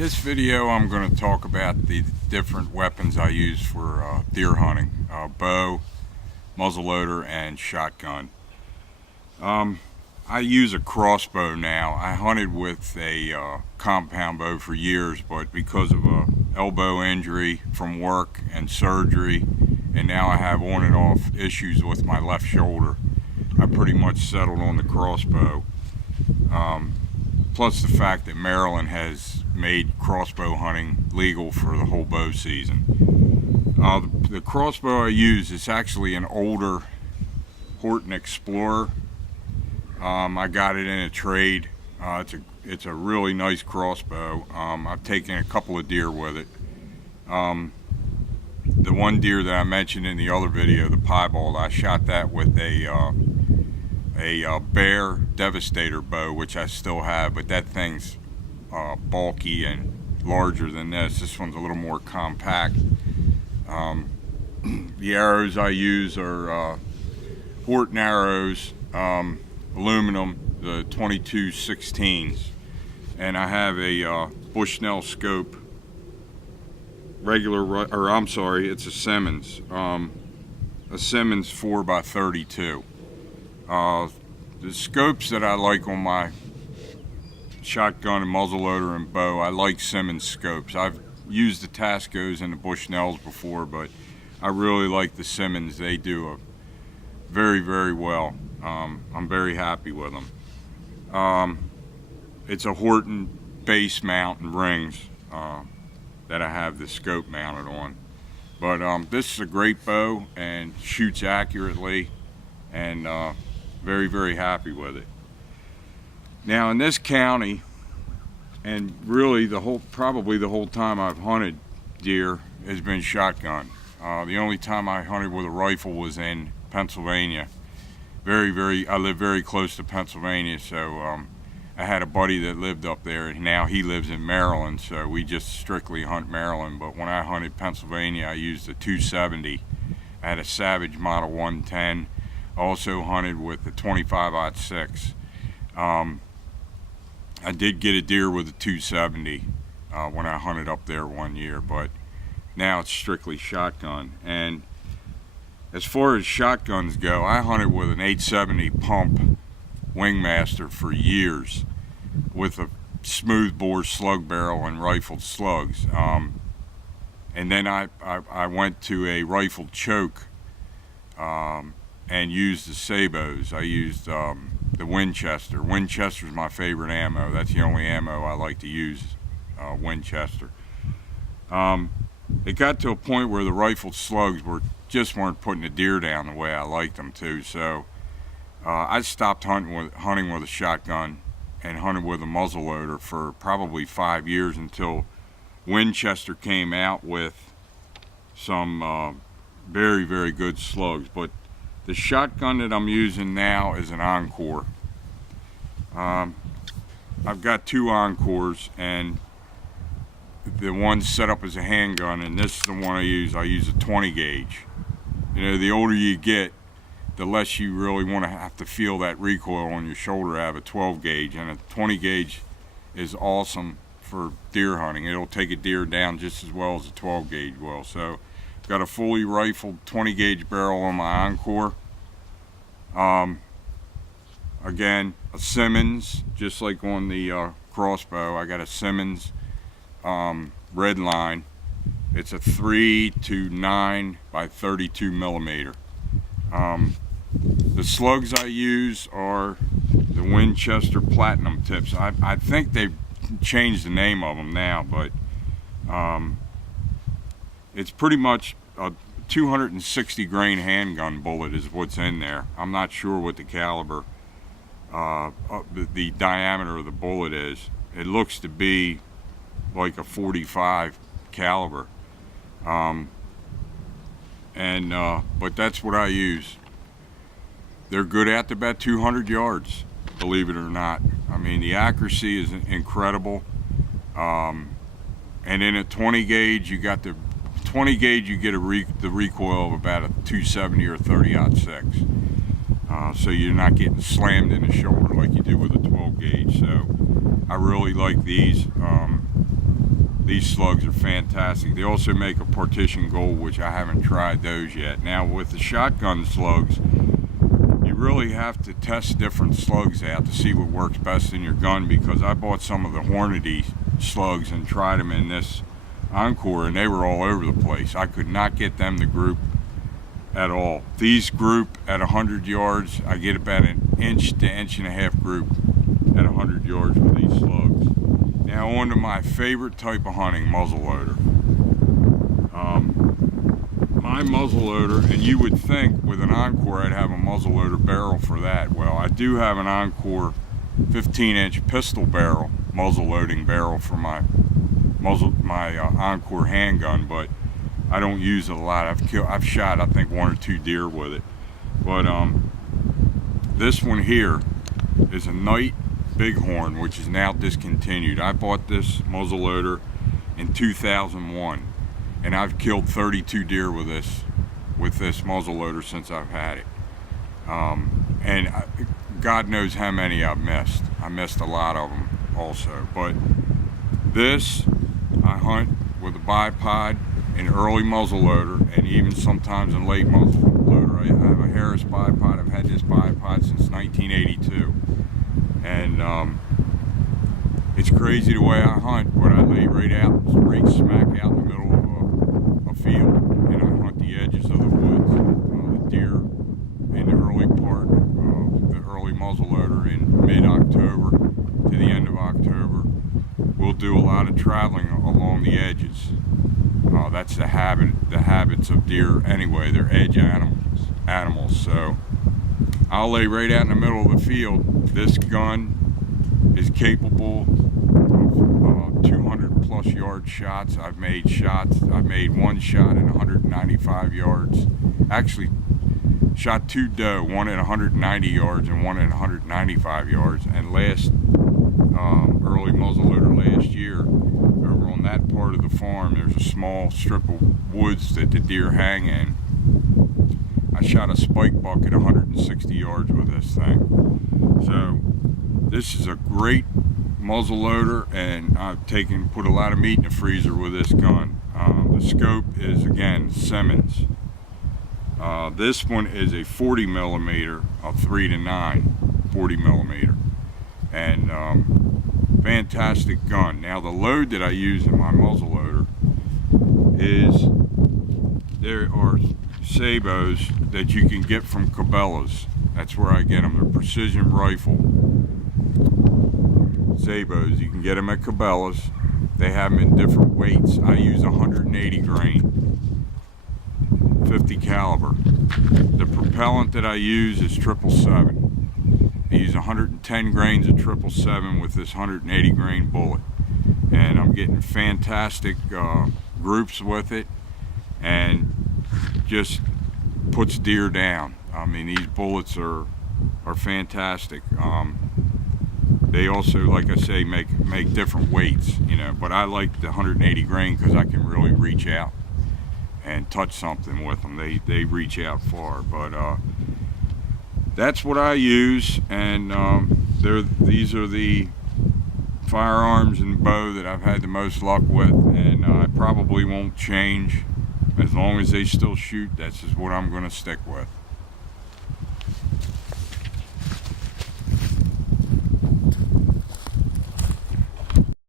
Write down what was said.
This video I'm going to talk about the different weapons I use for deer hunting. Bow, muzzleloader, and shotgun. I use a crossbow now. I hunted with a compound bow for years, but because of a elbow injury from work and surgery, and now I have on and off issues with my left shoulder, I pretty much settled on the crossbow. Plus the fact that Maryland has made crossbow hunting legal for the whole bow season. The crossbow I use is actually an older Horton Explorer. I got it in a trade. It's a really nice crossbow. I've taken a couple of deer with it. The one deer that I mentioned in the other video, the piebald, I shot that with a Bear Devastator bow, which I still have, but that thing's bulky and larger than this. This one's a little more compact. The arrows I use are Horton arrows, aluminum, the 22/16s, and I have a Bushnell scope, it's a Simmons, a Simmons 4x32. The scopes that I like on my shotgun and muzzleloader and bow, I like Simmons scopes. I've used the Tascos and the Bushnells before, but I really like the Simmons. They do very, very well. I'm very happy with them. It's a Horton base mount and rings that I have the scope mounted on. But this is a great bow and shoots accurately, and very, very happy with it. Now in this county, and really probably the whole time I've hunted deer has been shotgun. The only time I hunted with a rifle was in Pennsylvania. I live very close to Pennsylvania, so I had a buddy that lived up there, and now he lives in Maryland, so we just strictly hunt Maryland. But when I hunted Pennsylvania, I used a 270. I had a Savage Model 110. Also hunted with the 25-06. I did get a deer with a 270 when I hunted up there one year, but now it's strictly shotgun. And as far as shotguns go, I hunted with an 870 pump Wingmaster for years with a smooth bore slug barrel and rifled slugs. And then I went to a rifled choke and used the sabots. I used the Winchester. Winchester's my favorite ammo. That's the only ammo I like to use, Winchester. It got to a point where the rifled slugs just weren't putting the deer down the way I liked them to, so I stopped hunting with a shotgun and hunted with a muzzleloader for probably 5 years until Winchester came out with some very, very good slugs. But the shotgun that I'm using now is an Encore. I've got two Encores, and the one's set up as a handgun, and this is the one I use. I use a 20 gauge. You know, the older you get, the less you really want to have to feel that recoil on your shoulder. I have a 12 gauge, and a 20 gauge is awesome for deer hunting. It'll take a deer down just as well as a 12 gauge will. So got a fully rifled 20 gauge barrel on my Encore. Again, a Simmons, just like on the crossbow. I got a Simmons red line. It's a 3-9 by 32 millimeter. The slugs I use are the Winchester Platinum tips. I think they've changed the name of them now, but it's pretty much a 260 grain handgun bullet is what's in there. I'm not sure what the caliber, the diameter of the bullet is. It looks to be like a 45 caliber. But that's what I use. They're good at about 200 yards, believe it or not. I mean, the accuracy is incredible. And in a 20 gauge, you get the recoil of about a 270 or 30-06. So you're not getting slammed in the shoulder like you do with a 12 gauge. So I really like these. These slugs are fantastic. They also make a partition gold, which I haven't tried those yet. Now with the shotgun slugs, you really have to test different slugs out to see what works best in your gun, because I bought some of the Hornady slugs and tried them in this Encore, and they were all over the place. I could not get them to group at all. These group at 100 yards. I get about an inch to inch and a half group at 100 yards with these slugs. Now on to my favorite type of hunting, muzzleloader. My muzzleloader, and you would think with an Encore I'd have a muzzleloader barrel for that. Well, I do have an Encore 15-inch pistol barrel, muzzle-loading barrel for my Encore handgun, but I don't use it a lot. I've shot I think 1 or 2 deer with it. But this one here is a Night Bighorn, which is now discontinued. I bought this muzzleloader in 2001, and I've killed 32 deer with this muzzleloader since I've had it. And God knows how many I've missed. I missed a lot of them also. But this, I hunt with a bipod, an early muzzleloader, and even sometimes a late muzzleloader. I have a Harris bipod. I've had this bipod since 1982. And it's crazy the way I hunt, but I lay right smack out in the middle of a field, and I hunt the edges of the woods, the deer in the early part of the early muzzleloader in mid-October to the end of October. We'll do a lot of traveling along the edges. That's the habits of deer anyway. They're edge animals. So I'll lay right out in the middle of the field. This gun is capable of 200 plus yard shots. I've made one shot at 195 yards. Actually shot 2 doe, one at 190 yards and one at 195 yards. And last early muzzleloader last year, over on that part of the farm, there's a small strip of woods that the deer hang in. I shot a spike buck at 160 yards with this thing. So this is a great muzzleloader, and I've put a lot of meat in the freezer with this gun. The scope is, again, Simmons. This one is a 40 millimeter, a 3-9 40 millimeter, and fantastic gun. Now the load that I use in my muzzleloader is, there are sabots that you can get from Cabela's. That's where I get them. They're precision rifle sabots. You can get them at Cabela's. They have them in different weights. I use 180 grain, 50 caliber. The propellant that I use is 777. I use 110 grains of 777 with this 180 grain bullet, and I'm getting fantastic groups with it, and just puts deer down. I mean, these bullets are fantastic. They also, like I say, make different weights, you know, but I like the 180 grain because I can really reach out and touch something with them. They reach out far. But that's what I use, and these are the firearms and bow that I've had the most luck with, and I probably won't change. As long as they still shoot, that's just what I'm going to stick with.